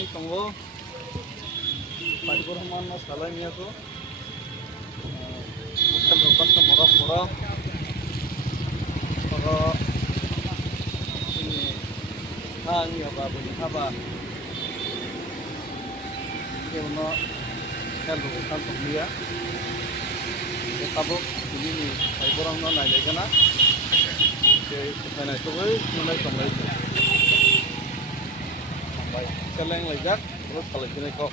Ini tunggu. Pagi Rahman mas salahnya tuh. Bukan lepas ke murah-murah. Kalau ini ini apa bunyi apa? Ini mana? Kalau bukan pembelian, kita tabuk ini nih. Pagi Rahman naik lagi na. Jadi mana itu mulai sampai. Sampai. Keleng lagi, terus kalau ini kok.